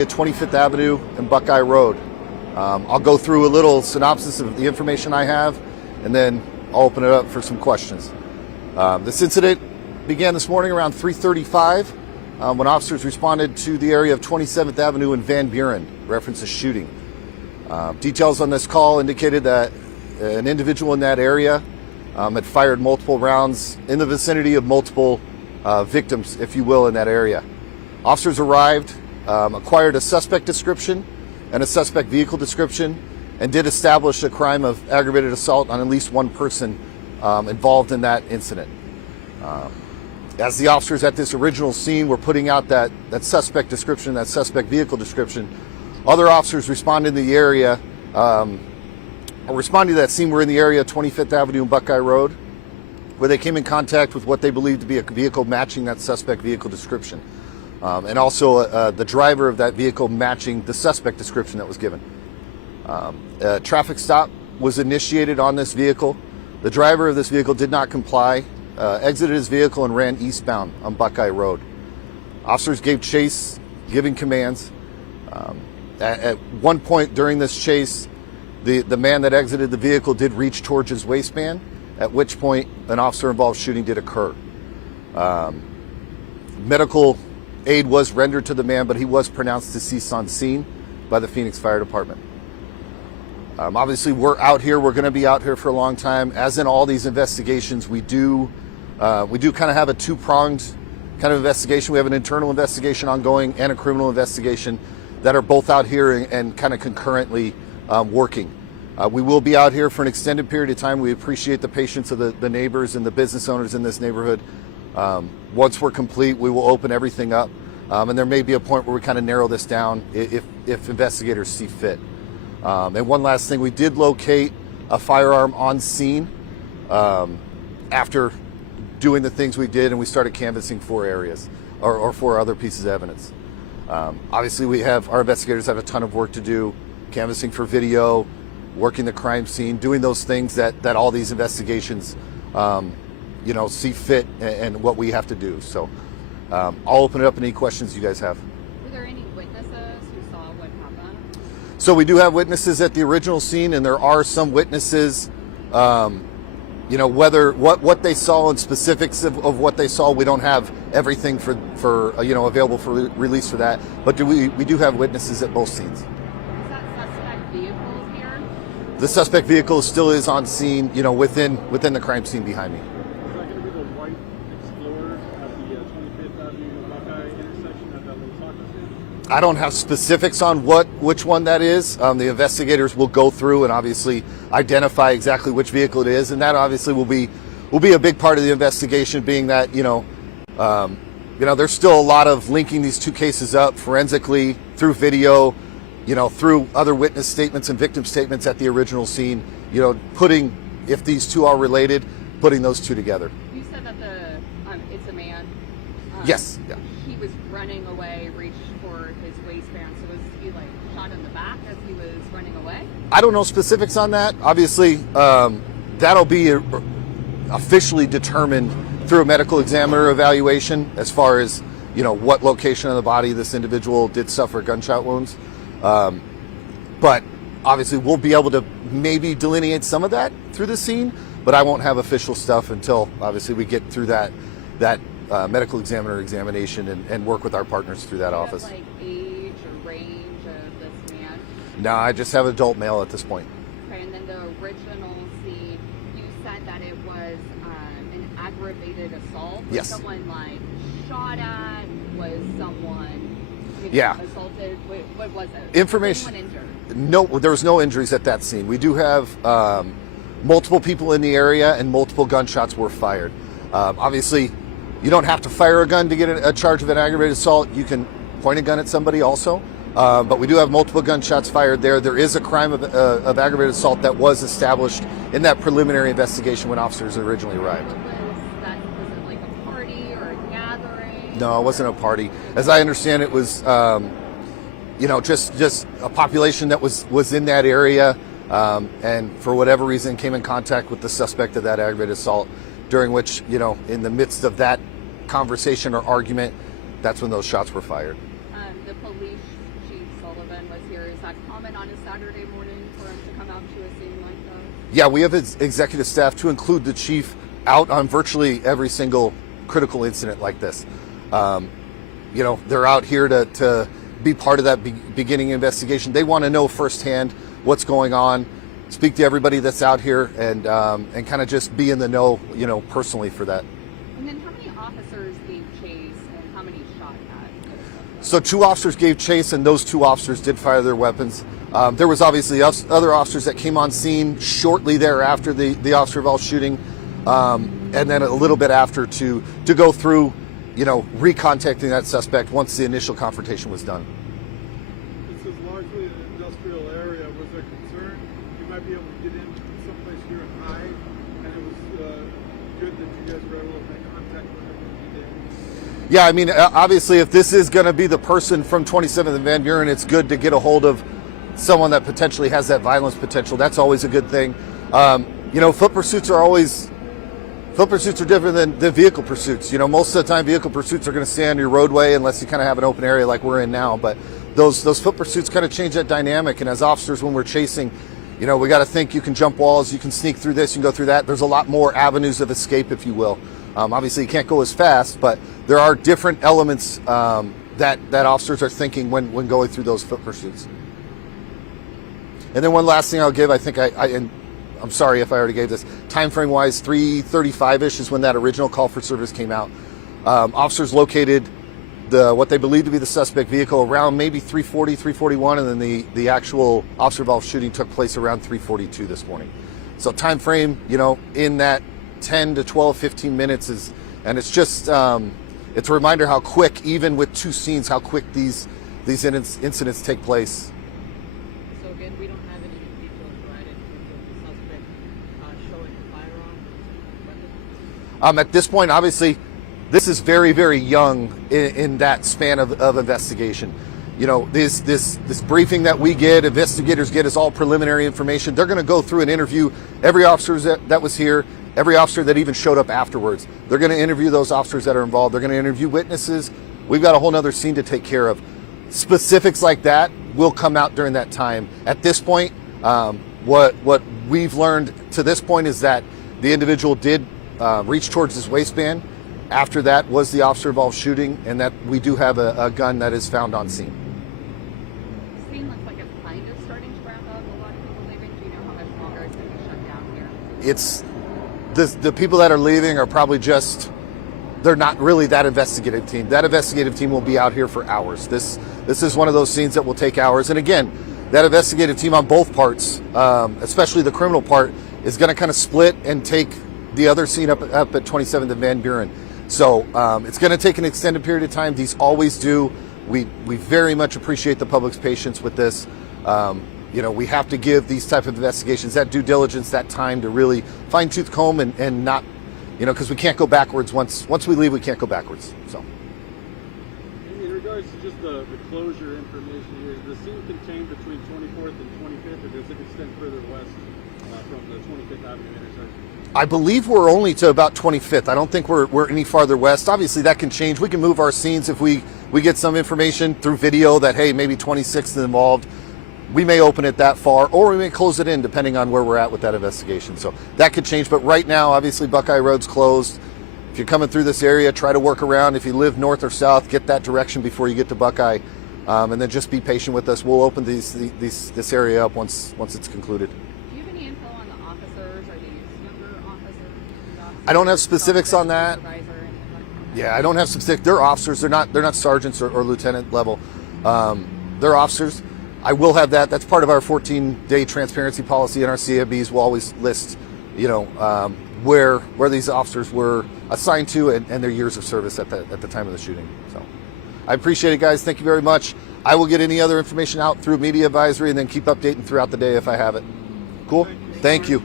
At 25th Avenue and Buckeye Road. I'll go through a little synopsis of the information I have, and then I'll open it up for some questions. This incident began this morning around 3:35 when officers responded to the area of 27th Avenue and Van Buren, reference a shooting. Details on this call indicated that an individual in that area had fired multiple rounds in the vicinity of multiple victims, if you will, in that area. Officers arrived, acquired a suspect description and a suspect vehicle description, and did establish a crime of aggravated assault on at least one person involved in that incident. As the officers at this original scene were putting out that suspect description, that suspect vehicle description, other officers responding to the area, responding to that scene were in the area of 25th Avenue and Buckeye Road, where they came in contact with what they believed to be a vehicle matching that suspect vehicle description. And also the driver of that vehicle matching the suspect description that was given. A traffic stop was initiated on this vehicle. The driver of this vehicle did not comply, exited his vehicle and ran eastbound on Buckeye Road. Officers gave chase, giving commands. At one point during this chase, the man that exited the vehicle did reach towards his waistband, at which point an officer-involved shooting did occur. Medical aid was rendered to the man, but he was pronounced deceased on scene by the Phoenix Fire Department. Obviously, we're out here. We're going to be out here for a long time. As in all these investigations, we do kind of have a two-pronged kind of investigation. We have an internal investigation ongoing and a criminal investigation that are both out here and kind of concurrently working. We will be out here for an extended period of time. We appreciate the patience of the neighbors and the business owners in this neighborhood. Once we're complete, we will open everything up, and there may be a point where we kind of narrow this down if investigators see fit. And one last thing, we did locate a firearm on scene after doing the things we did, and we started canvassing 4 areas or 4 other pieces of evidence. Obviously, our investigators have a ton of work to do, canvassing for video, working the crime scene, doing those things that all these investigations see fit and what we have to do. So I'll open it up any questions you guys have. Were there any witnesses who saw what happened? So we do have witnesses at the original scene, and there are some witnesses, whether what they saw and specifics of what they saw, we don't have everything for available for release for that. But we do have witnesses at both scenes. Is that suspect vehicle here? The suspect vehicle still is on scene, within the crime scene behind me. I don't have specifics on which one that is. The investigators will go through and obviously identify exactly which vehicle it is, and that obviously will be a big part of the investigation. Being that there's still a lot of linking these 2 cases up forensically through video, through other witness statements and victim statements at the original scene. Putting, if these 2 are related, putting those 2 together. You said that it's a man. Yes. Yeah. He was running away, reached for his waistband. So was he shot in the back as he was running away? I don't know specifics on that. Obviously, that'll be officially determined through a medical examiner evaluation as far as what location of the body this individual did suffer gunshot wounds. But obviously, we'll be able to maybe delineate some of that through the scene. But I won't have official stuff until obviously we get through that medical examiner examination and work with our partners through that office. Have, age or range of this man? No, I just have adult male at this point. Okay, and then the original scene, you said that it was an aggravated assault. Was Yes. someone shot at? Was someone assaulted? What was it? Information. Was anyone injured? No, there was no injuries at that scene. We do have multiple people in the area, and multiple gunshots were fired. Obviously, you don't have to fire a gun to get a charge of an aggravated assault. You can point a gun at somebody also. But we do have multiple gunshots fired there. There is a crime of aggravated assault that was established in that preliminary investigation when officers originally arrived. Was it a party or a gathering? No, it wasn't a party. As I understand, it was just a population that was in that area, and for whatever reason came in contact with the suspect of that aggravated assault, during which, in the midst of that conversation or argument, that's when those shots were fired. The police chief Ben was here. Is that common on a Saturday morning for him to come out to a scene like that? Yeah, we have executive staff, to include the chief, out on virtually every single critical incident like this. They're out here to be part of that beginning investigation. They want to know firsthand what's going on, speak to everybody that's out here, and kind of just be in the know, personally for that. And then how many officers gave chase and how many shot at? So 2 officers gave chase, and those 2 officers did fire their weapons. There was obviously other officers that came on scene shortly thereafter the officer-involved shooting, and then a little bit after to go through, recontacting that suspect once the initial confrontation was done. This is largely an industrial area. Was there concern you might be able to get in someplace here and hide? And it was good that you guys were able to make contact with him when you did. Yeah, I mean, obviously, if this is going to be the person from 27th and Van Buren, it's good to get a hold of someone that potentially has that violence potential. That's always a good thing. Foot pursuits are different than vehicle pursuits. Most of the time, vehicle pursuits are going to stay on your roadway unless you kind of have an open area like we're in now. But those foot pursuits kind of change that dynamic. And as officers, when we're chasing, we got to think you can jump walls, you can sneak through this, you can go through that. There's a lot more avenues of escape, if you will. Obviously, you can't go as fast, but there are different elements that officers are thinking when going through those foot pursuits. And then one last thing I'll give, I think I'm sorry if I already gave this, time frame wise, 3:35-ish is when that original call for service came out. Officers located what they believe to be the suspect vehicle around maybe 3:40, 3:41, and then the actual officer-involved shooting took place around 3:42 this morning. So time frame, in that 10 to 12, 15 minutes and it's just, it's a reminder how quick, even with 2 scenes, how quick these incidents take place. So again, we don't have any details provided in terms of the suspect showing the firearm weapon? At this point, obviously, this is very, very young in that span of investigation. This briefing that we get, investigators get, is all preliminary information. They're going to go through and interview every officer that was here, every officer that even showed up afterwards. They're going to interview those officers that are involved. They're going to interview witnesses. We've got a whole other scene to take care of. Specifics like that will come out during that time. At this point, what we've learned to this point is that the individual did reach towards his waistband. After that was the officer-involved shooting, and that we do have a gun that is found on scene. The scene looks like it's kind of starting to wrap up. A lot of people leaving. Do you know how much longer it's going to be shut down here? It's the people that are leaving are probably they're not really that investigative team. That investigative team will be out here for hours. This is one of those scenes that will take hours. And again, that investigative team on both parts, especially the criminal part, is going to kind of split and take the other scene up at 27th and Van Buren. So it's going to take an extended period of time. These always do. We very much appreciate the public's patience with this. We have to give these type of investigations that due diligence, that time to really fine-tooth comb and not, because we can't go backwards. Once we leave, we can't go backwards. So. In regards to just the closure information here, is the scene contained between 24th and 25th, or does it extend further west from the 25th Avenue intersection? I believe we're only to about 25th. I don't think we're any farther west. Obviously, that can change. We can move our scenes if we get some information through video that, hey, maybe 26th is involved. We may open it that far, or we may close it in depending on where we're at with that investigation. So that could change. But right now, obviously, Buckeye Road's closed. If you're coming through this area, try to work around. If you live north or south, get that direction before you get to Buckeye. And then just be patient with us. We'll open this area up once it's concluded. Do you have any info on the officers? Are these younger officers? I don't have specifics on that. Supervisor, anything like that? Yeah, I don't have specific. They're officers. They're not sergeants or lieutenant level. They're officers. I will have that. That's part of our 14-day transparency policy, and our CIBs will always list, where these officers were assigned to and their years of service at the time of the shooting. So, I appreciate it, guys. Thank you very much. I will get any other information out through media advisory and then keep updating throughout the day if I have it. Cool. Thank you.